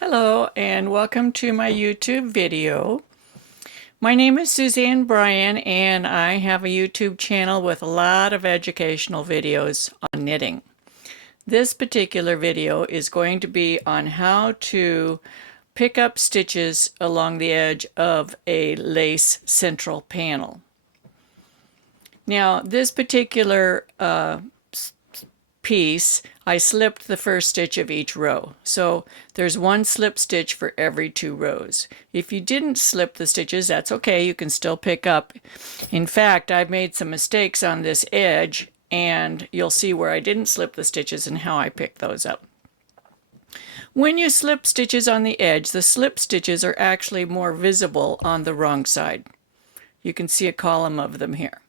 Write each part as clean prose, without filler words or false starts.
Hello and welcome to my YouTube video. My name is Suzanne Bryan and I have a YouTube channel with a lot of educational videos on knitting. This particular video is going to be on how to pick up stitches along the edge of a lace central panel. Now this particular piece, I slipped the first stitch of each row. So there's one slip stitch for every 2 rows. If you didn't slip the stitches, that's okay. You can still pick up. In fact, I've made some mistakes on this edge, and you'll see where I didn't slip the stitches and how I picked those up. When you slip stitches on the edge, the slip stitches are actually more visible on the wrong side. You can see a column of them here.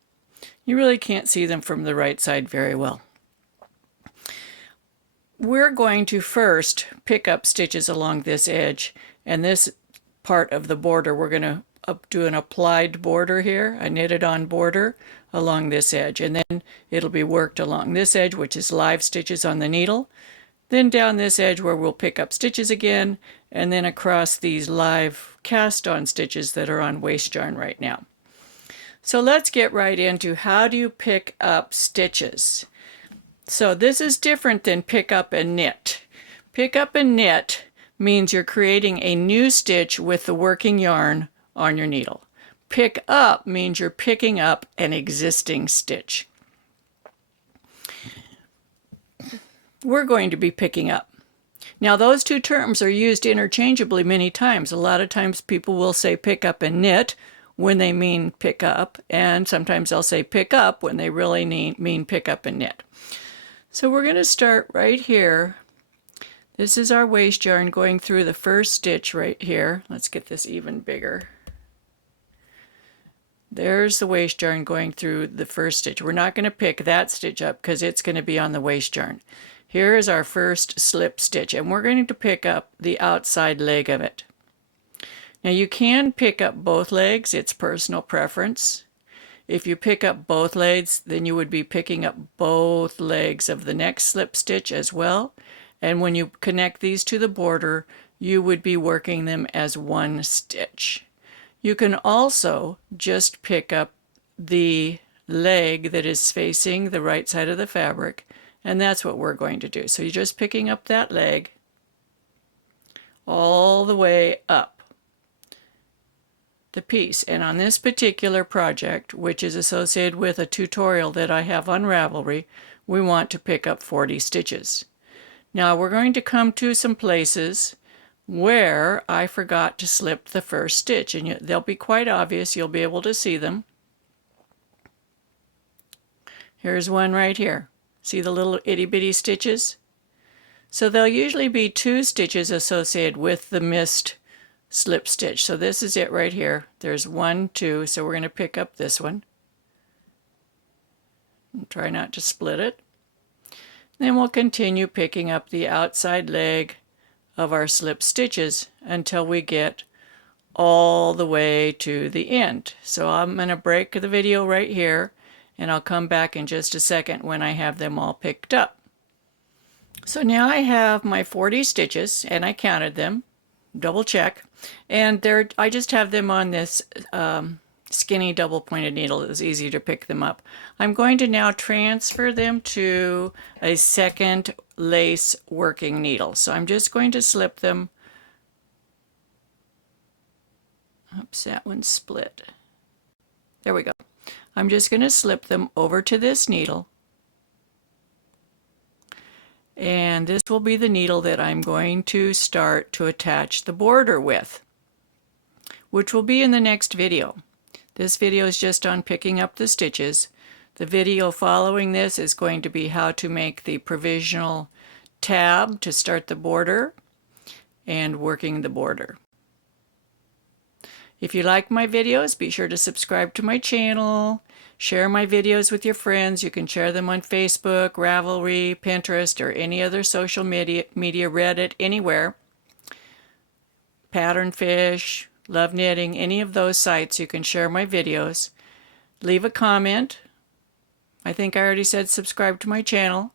You really can't see them from the right side very well. We're going to first pick up stitches along this edge, and this part of the border we're going to do an applied border here, a knitted on border along this edge, and then it'll be worked along this edge, which is live stitches on the needle, then down this edge where we'll pick up stitches again, and then across these live cast on stitches that are on waste yarn right now. So let's get right into how do you pick up stitches. So this is different than pick up and knit. Pick up and knit means you're creating a new stitch with the working yarn on your needle. Pick up means you're picking up an existing stitch. We're going to be picking up. Now those two terms are used interchangeably many times. A lot of times people will say pick up and knit when they mean pick up, and sometimes they'll say pick up when they really mean pick up and knit. So we're going to start right here. This is our waste yarn going through the first stitch right here. Let's get this even bigger. There's the waste yarn going through the first stitch. We're not going to pick that stitch up because it's going to be on the waste yarn. Here is our first slip stitch, and we're going to pick up the outside leg of it. Now you can pick up both legs. It's personal preference. If you pick up both legs, then you would be picking up both legs of the next slip stitch as well. And when you connect these to the border, you would be working them as one stitch. You can also just pick up the leg that is facing the right side of the fabric, and that's what we're going to do. So you're just picking up that leg all the way up the piece. And on this particular project, which is associated with a tutorial that I have on Ravelry, we want to pick up 40 stitches. Now we're going to come to some places where I forgot to slip the first stitch, and they'll be quite obvious. You'll be able to see them. Here's one right here. See the little itty-bitty stitches? So there'll usually be 2 stitches associated with the missed slip stitch. So this is it right here. There's 1, 2, so we're going to pick up this one. And try not to split it. Then we'll continue picking up the outside leg of our slip stitches until we get all the way to the end. So I'm going to break the video right here, and I'll come back in just a second when I have them all picked up. So now I have my 40 stitches, and I counted them. Double check, and I just have them on this skinny double pointed needle. It was easy to pick them up. I'm going to now transfer them to a second lace working needle. So I'm just going to slip them. Oops, that one's split. There we go. I'm just going to slip them over to this needle. And this will be the needle that I'm going to start to attach the border with, which will be in the next video. This video is just on picking up the stitches. The video following this is going to be how to make the provisional tab to start the border and working the border. If you like my videos, be sure to subscribe to my channel. Share my videos with your friends. You can share them on Facebook, Ravelry, Pinterest, or any other social media, Reddit, anywhere. Pattern Fish, Love Knitting, any of those sites you can share my videos. Leave a comment. I think I already said subscribe to my channel.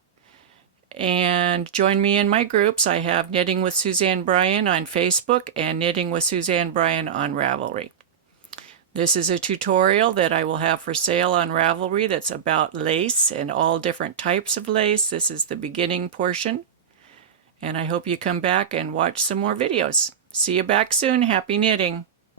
and join me in my groups. I have Knitting with Suzanne Bryan on Facebook and Knitting with Suzanne Bryan on Ravelry. This is a tutorial that I will have for sale on Ravelry that's about lace and all different types of lace. This is the beginning portion, and I hope you come back and watch some more videos. See you back soon. Happy knitting!